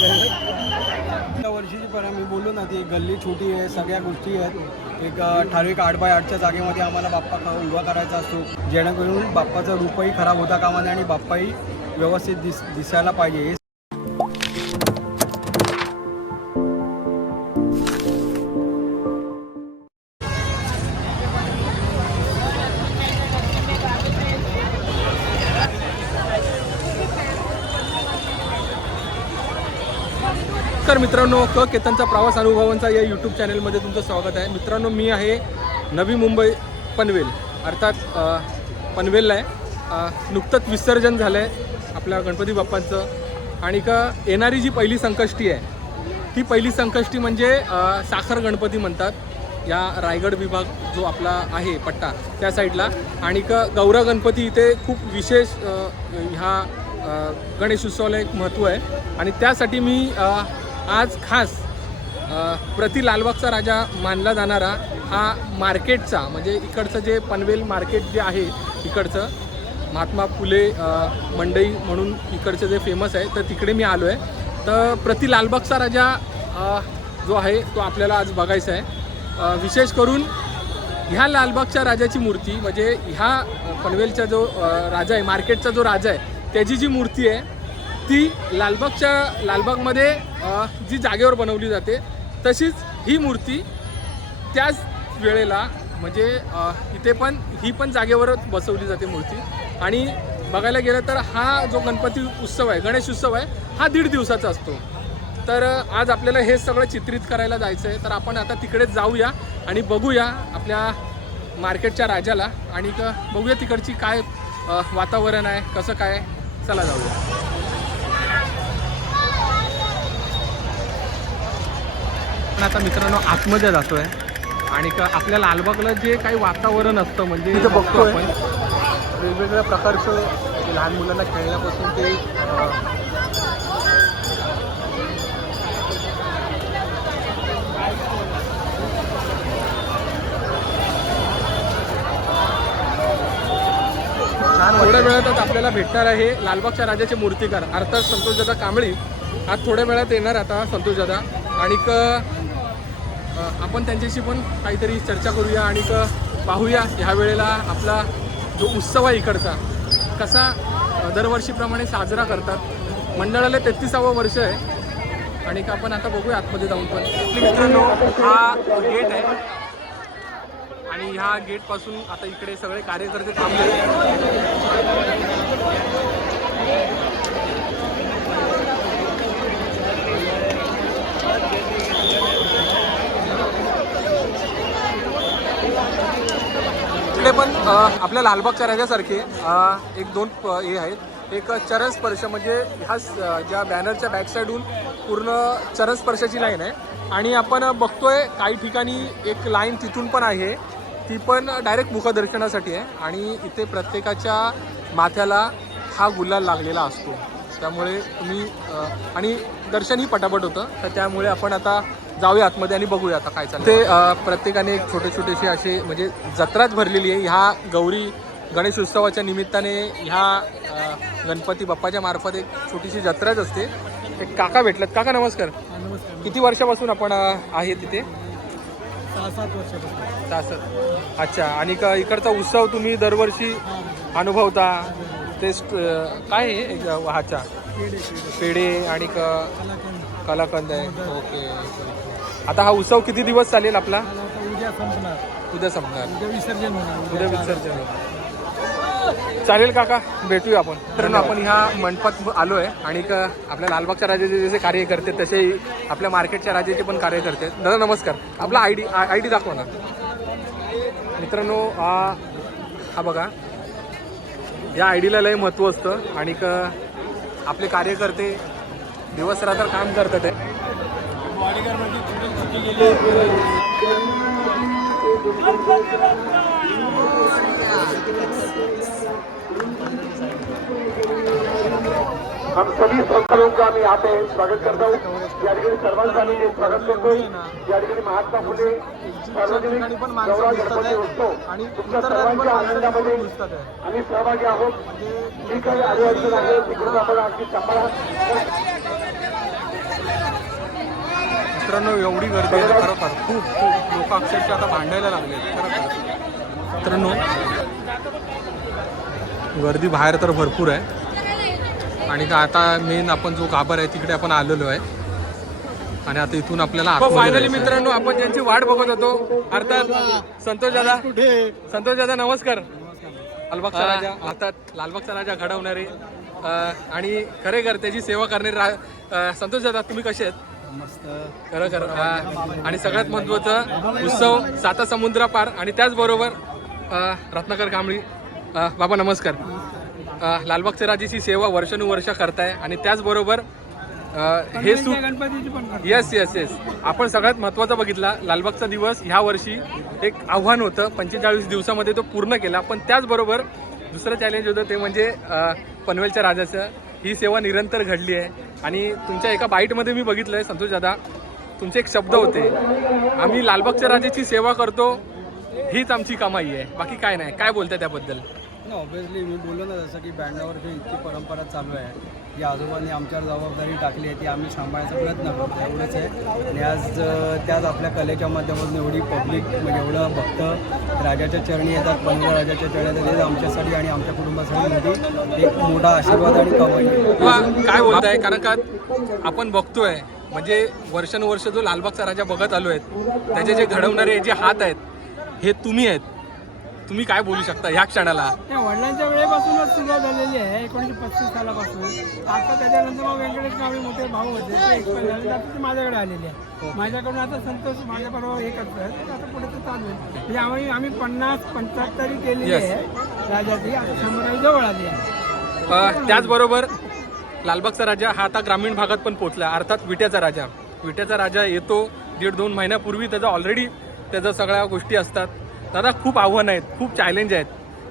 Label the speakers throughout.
Speaker 1: त्या वर्षीची पण मी बोललो ना ती गल्ली छोटी आहे सगळ्या गोष्टी आहेत. एक ठराविक आठ बाय आठच्या जागेमध्ये आम्हाला बाप्पा ख- उभा करायचा असतो. जेणेकरून बाप्पाचं रूपही खराब होता कामा नये आणि बाप्पाही व्यवस्थित दिस दिसायला पाहिजे. हे
Speaker 2: तर मित्रांनो क केतनचा प्रवास अनुभवांचा या यूट्यूब चॅनलमध्ये तुमचं स्वागत आहे. मित्रांनो मी आहे नवी मुंबई पनवेल. अर्थात पनवेलला आहे. नुकतंच विसर्जन झालं आहे आपल्या गणपती बाप्पांचं. आणि का येणारी जी पहिली संकष्टी आहे ती पहिली संकष्टी म्हणजे साखर गणपती म्हणतात. या रायगड विभाग जो आपला आहे पट्टा त्या साईडला. आणि का गौरा गणपती इथे खूप विशेष ह्या गणेश उत्सवाला एक महत्त्व आहे. आणि त्यासाठी मी आज खास प्रति लालबागचा राजा मानला जाणारा हा मार्केटचा म्हणजे इकडचं जे पनवेल मार्केट जे आहे इकडचं महात्मा फुले मंडई म्हणून इकडचं जे फेमस आहे तर तिकडे मी आलो आहे तर प्रति लालबागचा राजा जो आहे तो आपल्याला आज बघायचा आहे. विशेष करून ह्या लालबागच्या राजाची मूर्ती म्हणजे ह्या पनवेलचा जो राजा आहे मार्केटचा जो राजा आहे त्याची जी मूर्ती आहे ती लालबागच्या लालबागमध्ये जी जागेवर बनवली जाते तशीच ही मूर्ती त्याच वेळेला म्हणजे इथे पण ही पण जागेवरच बसवली जाते मूर्ती. आणि बघायला गेलं तर हा जो गणपती उत्सव आहे गणेश उत्सव आहे हा दीड दिवसाचा असतो. तर आज आपल्याला हे सगळं चित्रित करायला जायचं आहे तर आपण आता तिकडेच जाऊया आणि बघूया आपल्या मार्केटच्या राजाला आणि बघूया तिकडची काय वातावरण आहे कसं काय चला जाऊया. पण आता मित्रांनो आतमध्ये जातोय आणि का आपल्या लालबागला जे काही वातावरण असतं म्हणजे बघतो. आपण वेगवेगळ्या प्रकारचं लहान मुलांना खेळण्यापासून ते थोड्या. वेळातच आपल्याला भेटणार आहे लालबागच्या राजाचे मूर्तिकार अर्थात संतोष दादा कांबळी आज थोड्या वेळात येणार आता संतोष दादा आणि आपण त्यांच्याशी पण काहीतरी चर्चा करूया आणि पाहूया ह्या वेळेला आपला जो उत्सव आहे इकडचा कसा दरवर्षीप्रमाणे साजरा करतात. मंडळाला तेहतीसावं वर्ष आहे. आणि का आपण आता बघूया आतमध्ये जाऊन पण. मित्रांनो हा गेट आहे. आणि ह्या गेटपासून आता इकडे सगळे कार्यकर्ते थांबले आहेत. इकडे पण अ, आपल्या लालबागच्या राजासारखे एक दोन प- हे आहेत. एक चरण स्पर्श म्हणजे ह्या स- ज्या बॅनरच्या बॅक साईडहून पूर्ण चरण स्पर्शाची लाईन आहे. आणि आपण बघतोय काही ठिकाणी एक लाईन तिथून पण आहे. ती पण डायरेक्ट मुखदर्शनासाठी आहे. आणि इथे प्रत्येकाच्या माथ्याला हा गुलाल लागलेला असतो. त्यामुळे तुम्ही आणि दर्शनही पटापट होतं. तर त्यामुळे आपण आता जाऊया आतमध्ये आणि बघूया आता काय चालतं ते प्रत्येकाने एक छोटे छोटेसे असे म्हणजे जत्राच भरलेली आहे. ह्या गौरी गणेश उत्सवाच्या निमित्ताने ह्या गणपती बाप्पाच्या मार्फत एक छोटीशी जत्राच असते. एक काका भेटलात. काका नमस्कार.
Speaker 1: नमस्कार.
Speaker 2: किती वर्षापासून आपण आहे तिथे?
Speaker 1: सहा सात वर्षापासून.
Speaker 2: तास अच्छा. आणि का इकडचा उत्सव तुम्ही दरवर्षी अनुभवता. ते काय आहे
Speaker 1: पेढे पेढे.
Speaker 2: आणि क
Speaker 1: कलाकंद
Speaker 2: आहे. ओके. आता हा उत्सव किती दिवस चालेल आपला?
Speaker 1: उद्या संपणार.
Speaker 2: उद्या संपणार.
Speaker 1: उद्या विसर्जन होणार.
Speaker 2: उद्या विसर्जन होणार. चालेल काका भेटूया आपण. तर आपण ह्या मंडपात आलो आहे आणि का आपल्या लालबागच्या राजाचे जसे कार्य करते तसे आपल्या मार्केटच्या राजाचे पण कार्य करते दादा नमस्कर. आपला आय डी आय डी दाखवा ना. मित्रांनो हा हा बघा. या आय डीला लय महत्त्व असतं आणि आपले कार्यकर्ते दिवस रात्र काम करतात
Speaker 1: गेली
Speaker 3: हम सभी श्रद्धालुओं का मी यहाँ पे स्वागत करता हूँ या ठिकाणी सर्वांचा मी स्वागत करतोय या ठिकाणी महात्मा फुले सार्वजनिक गौरव गणपती. उत्सव
Speaker 1: आणि
Speaker 3: तुमच्या सर्वांच्या आनंदामध्ये. आम्ही सहभागी आहोत जी काही अडचण आहे तिकडून आपण अगदी सांभाळा
Speaker 2: मित्रांनो एवढी गर्दी आहे खरोखर खूप खूप लोक अक्षरशः आता भांडायला लागले मित्रांनो गर्दी बाहेर तर भरपूर आहे. आणि आता मेन आपण जो गाभार आहे तिकडे आपण आलेलो आहे. आणि आता इथून आपल्याला फायनली मित्रांनो आपण ज्यांची वाट बघत होतो अर्थात संतोष दादा. संतोष दादा नमस्कार. लालबागचा राजा अर्थात लालबागचा राजा घडवणारे. आणि खरेखर त्याची सेवा करणारे संतोष दादा तुम्ही कसे आहेत? खरं खरं अं, आणि सगळ्यात महत्त्वाचं उत्सव साता समुद्र पार. आणि त्याचबरोबर अं, रत्नाकर कांबळी. अं, बाबा नमस्कार. अं, लालबागच्या राजाची सेवा वर्षानुवर्ष करताय. आणि त्याचबरोबर अं, हे सु
Speaker 1: गणपतीची पण
Speaker 2: येस येस येस आपण सगळ्यात महत्त्वाचा बघितला लालबागचा दिवस ह्या वर्षी एक आव्हान होतं. पंचेचाळीस दिवसामध्ये तो पूर्ण केला. पण त्याचबरोबर दुसरं चॅलेंज होतं ते म्हणजे अं, पनवेलच्या राजाचं. ही सेवा निरंतर घडली आहे. आणि तुमच्या एका बाईटमध्ये मी बघितलं आहे संतोष दादा तुमचे एक शब्द होते. आम्ही लालबागच्या राजाची सेवा करतो हीच आमची कमाई आहे. बाकी काय नाही. काय बोलताय त्याबद्दल?
Speaker 1: ऑब्विसली मी बोललो ना जसं की ब्रँडावर जी इतकी परंपरा चालू आहे. जी आजोबांनी आमच्यावर जबाबदारी टाकली आहे ती आम्ही सांभाळायचा प्रयत्न करतो एवढंच आहे. आणि आज त्याच आपल्या कलेच्या माध्यमातून एवढी पब्लिक म्हणजे एवढं भक्त राजाच्या चरणी येतात पनवेल राजाच्या चरणी येतात हे आमच्यासाठी आणि आमच्या कुटुंबासाठी म्हणजे एक मोठा आशीर्वाद आणि कमाई. आहे
Speaker 2: किंवा आहे कारण का आपण बघतोय म्हणजे वर्षानुवर्ष जो लालबागचा राजा बघत आलो आहेत त्याचे जे घडवणारे जे हात आहेत हे तुम्ही आहेत. तुम्ही काय बोलू शकता ह्या क्षणाला?
Speaker 4: त्या वडिलांच्या वेळेपासूनच सुरुवात झालेली आहे एकोणीसशे पस्तीस सालापासून. आता त्याच्यानंतर मग व्यंकटेश कांबळे मोठे भाऊ होते ते एक्सपायर झाले. तर आता ते माझ्याकडे आलेले आहे. माझ्याकडून आता संतोष माझ्याबरोबर हे करतात आता पुढे ते चालू आहे. म्हणजे आम्ही आम्ही पन्नास पंच्याहत्तरी केलेली
Speaker 2: Yes.
Speaker 4: आहे राजाची आता शंभरावी जवळ आली आहे.
Speaker 2: अ, त्याचबरोबर लालबागचा राजा हा आता ग्रामीण भागात पण पोहोचला. अर्थात विट्याचा राजा. विट्याचा राजा येतो दीड दोन महिन्यापूर्वी त्याचा ऑलरेडी त्याचं सगळ्या गोष्टी असतात. दादा खूप आव्हानं आहेत खूप चॅलेंज आहेत.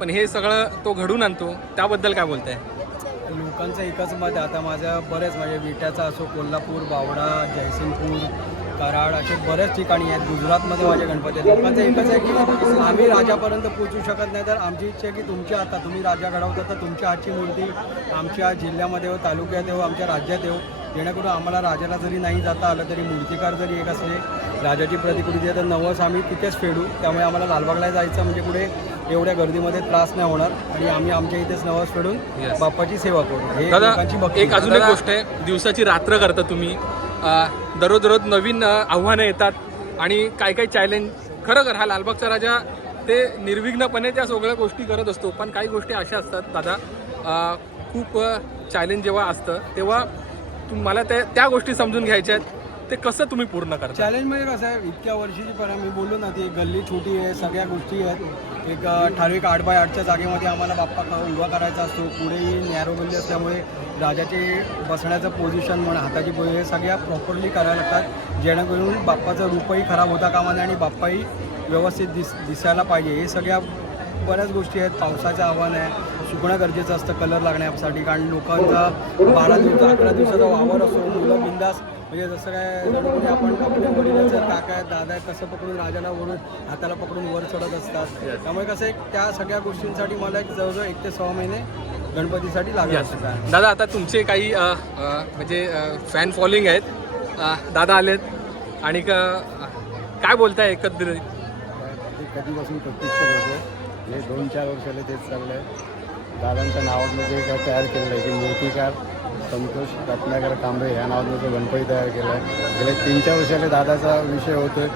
Speaker 2: पण हे सगळं तो घडून आणतो. त्याबद्दल काय बोलताय?
Speaker 1: लोकांचं एकच मत आता माझ्या बरेच म्हणजे विट्याचा असो कोल्हापूर बावडा जयसिंगपूर कराड असे बरेच ठिकाणी आहेत. गुजरातमध्ये माझे गणपती आहेत. लोकांचं एकच आहे की आम्ही राजापर्यंत पोहोचू शकत नाही. तर आमची इच्छा आहे की तुमच्या आता तुम्ही राजा घडवता तर तुमच्या हातची मूर्ती आमच्या जिल्ह्यामध्ये हो तालुक्यात येऊ आमच्या राज्यात येऊ जेणेकरून आम्हाला राजाला जरी नाही जाता आलं तरी मूर्तिकार जरी एक असले राजाची प्रतिकृती आहे तर नवस आम्ही तिथेच फेडू. त्यामुळे आम्हाला लालबागला जायचं म्हणजे पुढे एवढ्या गर्दीमध्ये त्रास नाही होणार. आणि आम्ही आमच्या इथेच नवस फेडून. बाप्पाची सेवा करू. हे
Speaker 2: दादा
Speaker 1: लोकांची भक्ती
Speaker 2: एक. अजून एक गोष्ट आहे. दिवसाची रात्र करता तुम्ही. अ, दररोज दररोज नवीन अ, आव्हानं येतात. आणि काय काय चॅलेंज खरं कर हा लालबागचा राजा ते निर्विघ्नपणे त्या सगळ्या गोष्टी करत असतो. पण काही गोष्टी अशा असतात दादा अ, खूप चॅलेंज जेव्हा असतं तेव्हा मला त्या त्या गोष्टी समजून घ्यायच्या आहेत. ते कसं तुम्ही पूर्ण करता?
Speaker 1: चॅलेंज म्हणजे कसं आहे इतक्या वर्षीची पर मी बोललो ना ती गल्ली छोटी आहे सगळ्या गोष्टी आहेत. एक ठराविक आठ बाय आठच्या जागेमध्ये आम्हाला बाप्पा का उभा करायचा असतो पुढेही नॅरो गल्ली असल्यामुळे राजाचे बसण्याचं पोझिशन म्हणा हाताची पोझिशन हे सगळ्या प्रॉपरली करायला लागतात. जेणेकरून बाप्पाचं रूपही खराब होता कामा नये आणि बाप्पाही व्यवस्थित दिस दिसायला पाहिजे. हे सगळ्या बऱ्याच गोष्टी आहेत. पावसाचं आव्हान आहे सुकणं गरजेचं असतं कलर लागण्यासाठी. कारण लोकांचा बारा दिवसा अकरा दिवसाचा वावर असतो मुलं बिंदास म्हणजे जसं काय जणू कोणी आपण आपल्या वडिलाचं काका आहेत दादा आहेत कसं पकडून राजाला वरून हाताला पकडून वर चढत असतात. त्यामुळे कसं एक त्या सगळ्या गोष्टींसाठी मला एक जवळजवळ एक ते सहा महिने गणपतीसाठी लागले. असतात.
Speaker 2: दादा आता तुमचे काही म्हणजे फॅन फॉलोईंग आहेत. दादा आलेत. आणि क- काय बोलताय एकत्रित
Speaker 5: ते कधीपासून प्रतीक्षा करतो हे दोन चार वर्षाला तेच चाललं आहे दादांच्या नावातनं जे काय तयार केलेलं आहे की मूर्तिकार संतोष रत्नाकर कांबळे ह्या नावातनं जो गणपती तयार केला आहे गेल्या तीन चार वर्षाला दादाचा विषय होतोय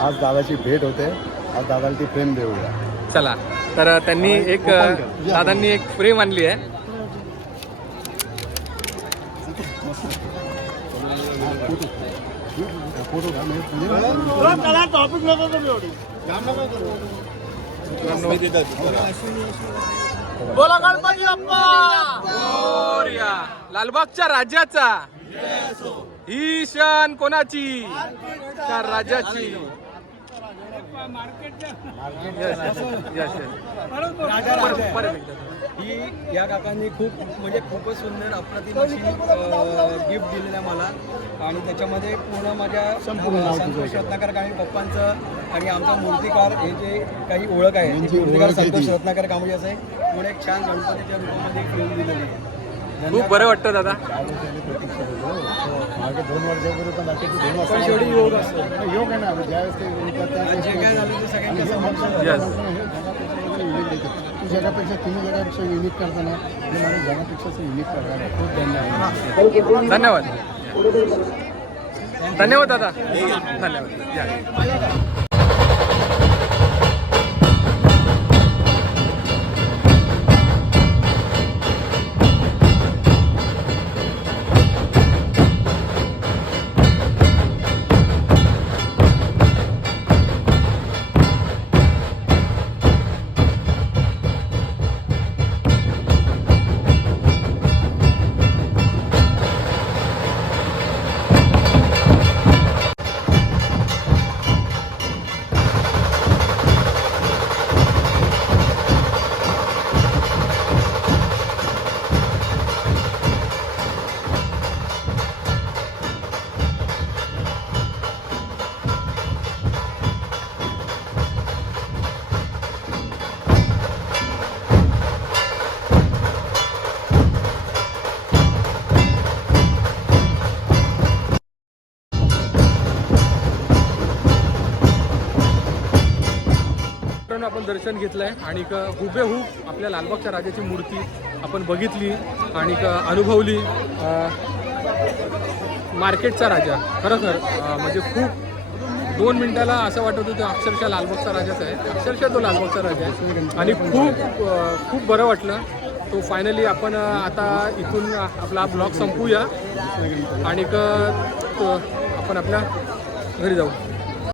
Speaker 5: आज दादाची भेट होते आज दादाला ती प्रेम देऊया
Speaker 2: चला तर त्यांनी एक दादांनी एक फ्रेम आणली आहे मोरया. लालबागच्या राजाचा ही शान कोणाची? त्या राजाची
Speaker 1: आहे. ही या काकांनी खूप म्हणजे खूपच सुंदर अप्रतिम अशी गिफ्ट दिलेलं आहे मला. आणि त्याच्यामध्ये पूर्ण माझ्या संतोष रत्नाकर कांबळे पप्पांचं आणि आमचा मूर्तिकार हे जे काही ओळख आहे ती मूर्तिकार संतोष रत्नाकर कांबळे असं एक छान गणपतीच्या रूपामध्ये एक फिल्म दिलेली आहे.
Speaker 2: खूप बरं वाटतं दादा.
Speaker 5: मागे दोन वर्षापूर्वी पण
Speaker 1: शेवटी योग असतो.
Speaker 5: नाही, योग आहे ना ज्यावेळेस ते
Speaker 1: जे काय झालं ते
Speaker 2: Yes.
Speaker 5: जगापेक्षा. तू तुम्ही जगापेक्षा युनिक करताना हे माणूस जगापेक्षा युनिक खूप धन्यवाद.
Speaker 2: धन्यवाद धन्यवाद दादा. धन्यवाद. या. आपण दर्शन घेतलं आहे आणि हुबेहूब आपल्या लालबागच्या राजाची मूर्ती आपण बघितली आणि अनुभवली. मार्केटचा राजा. खरोखर म्हणजे खूप दोन मिनिटाला असं वाटत होतं अक्षरशः लालबागचा राजाच आहे. अक्षरशः तो लालबागचा राजा आहे. आणि खूप खूप बरं वाटलं. तो फायनली आपण आता इथून आपला ब्लॉग संपूया. आणि तो आपण आपल्या घरी जाऊ.